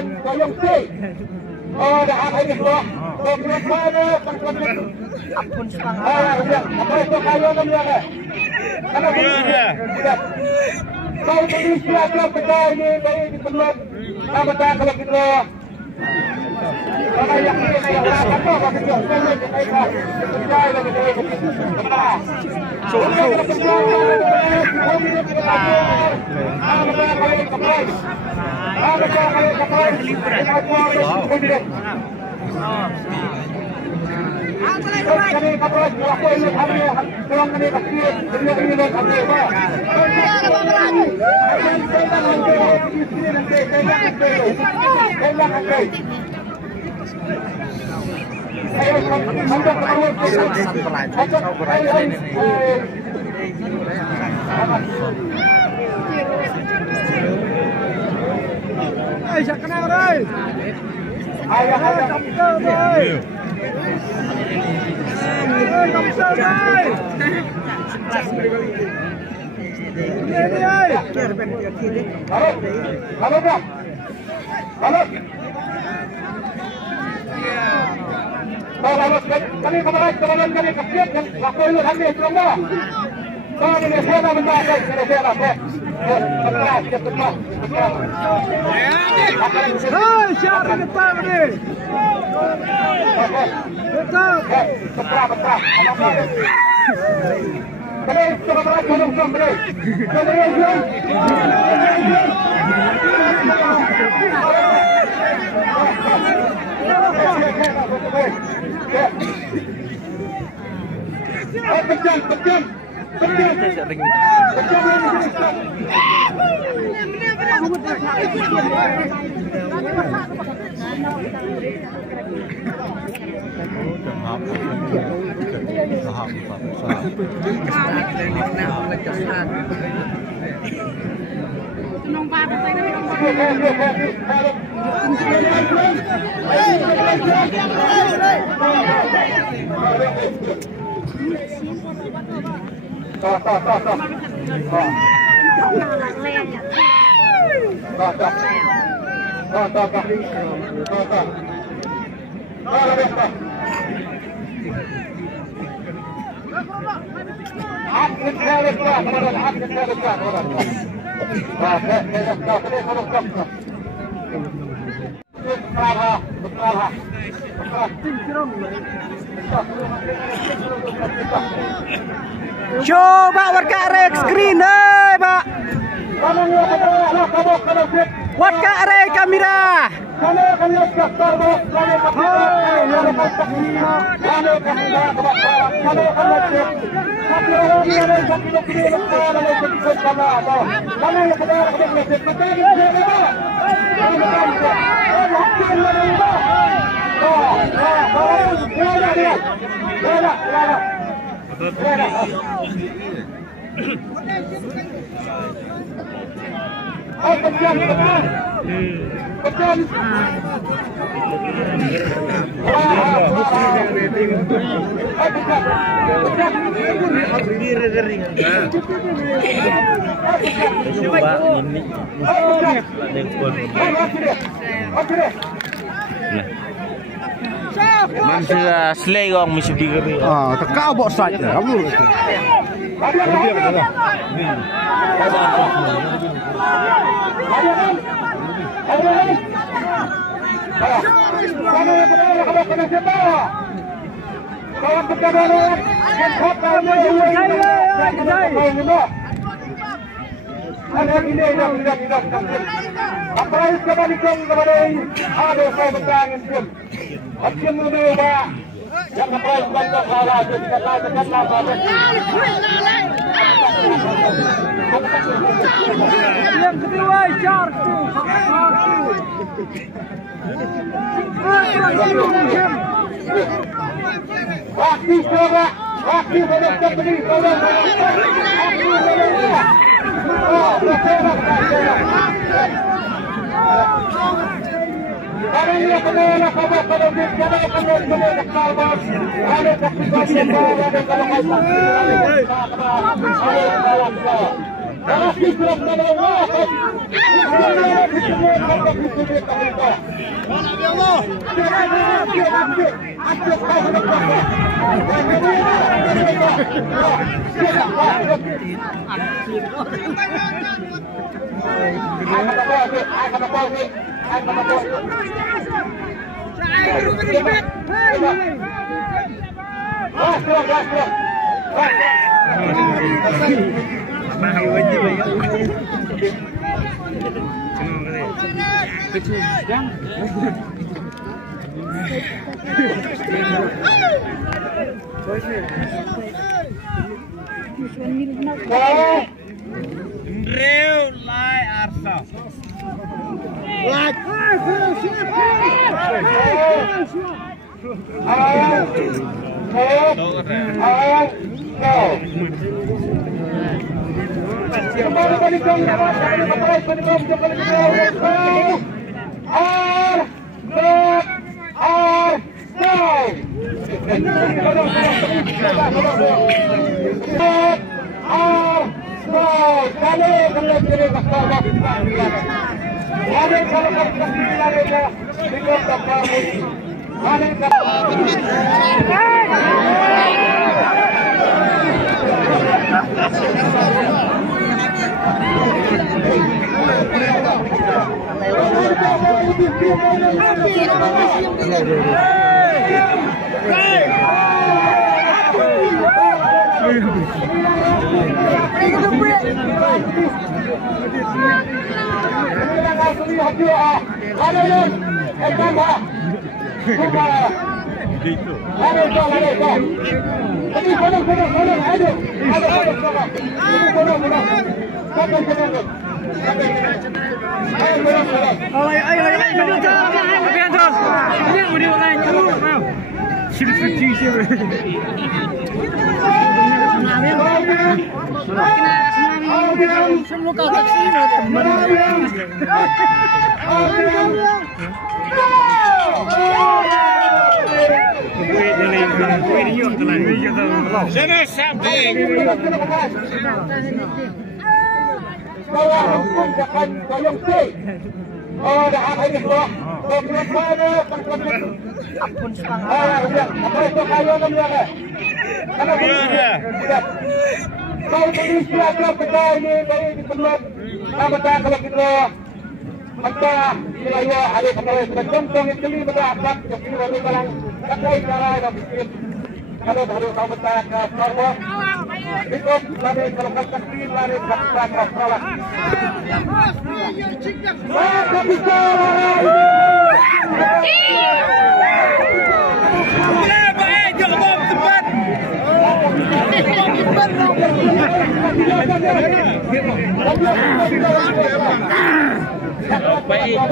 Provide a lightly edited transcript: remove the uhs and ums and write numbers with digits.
dan Koyong C. Oh, dah habis dah. Mana Akun setengah. apa itu kayu namanya? Kalau kalau polisi ada benda ini dari diperluan, apa tak kalau kita kalau yang ini yang apa betul? Siap kenal rồi. Ayah Cầm cơ rồi. Cầm cơ rồi. Đi ơi. Halo Bang. Halo. Kalau kami kemarin kami kesiap yang waktu itu kami belum bawa. Kalau ini saya benda saya lah. Siap di depan ni. Betul. Betul. Kalau kemarin belum beri. Pejam. Coba warga rek screen Pak. Warga rek kamera. Manusia selegong mesti digeri. Ah, tekau bok saja. Kamu. Yang kedua jar tu. Waktu coba, waktu pada kembali coba. Hari ini kena kabar pada kita kena kabar. Ada kasih ada kalau Baik.